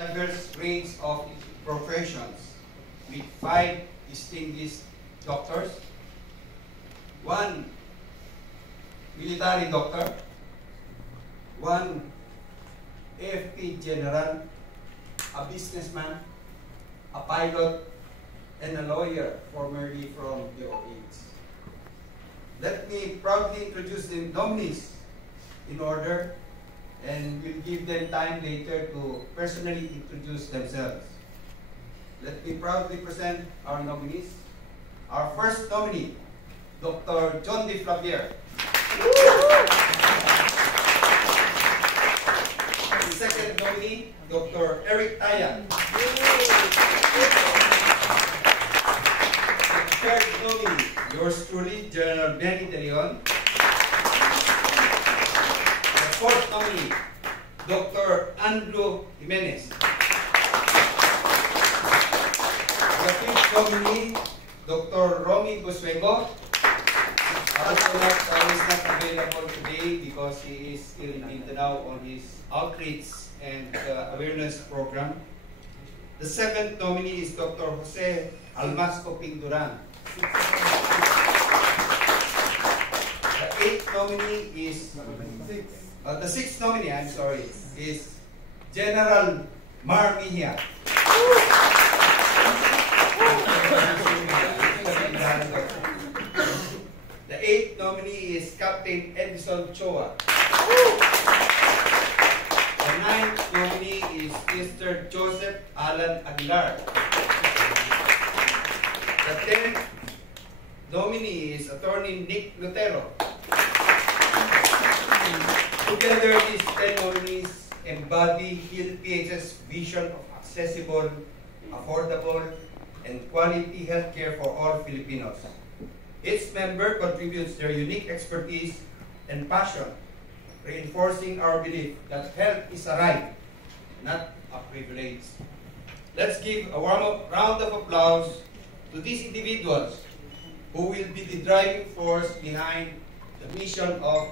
diverse range of professions with 5 distinguished doctors, 1 military doctor, 1 AFP general, a businessman, a pilot, and a lawyer formerly from the DOH. Let me proudly introduce the nominees in order, and we'll give them time later to personally introduce themselves. Let me proudly present our nominees. Our first nominee, Dr. John D. Flavier. The second nominee, Dr. Eric Taya. The third nominee, yours truly, General Benny De Leon. The fourth nominee, Dr. Andrew Jimenez. The fifth nominee, Dr. Romy Busuego. Also is not available today because he is still in Mindanao on his outreach and awareness program. The seventh nominee is Dr. Jose Almasco Pinduran. The eighth nominee is the sixth nominee, I'm sorry, is General Mar Mejia. The eighth nominee is Captain Edison Choa. The ninth nominee is Mr. Joseph Alan Aguilar. The 10th nominee is Attorney Nick Lutero. Together, these 10 nominees embody PhilPH's vision of accessible, affordable, and quality healthcare for all Filipinos. Each member contributes their unique expertise and passion, reinforcing our belief that health is a right, not a privilege. Let's give a warm round of applause to these individuals who will be the driving force behind the mission of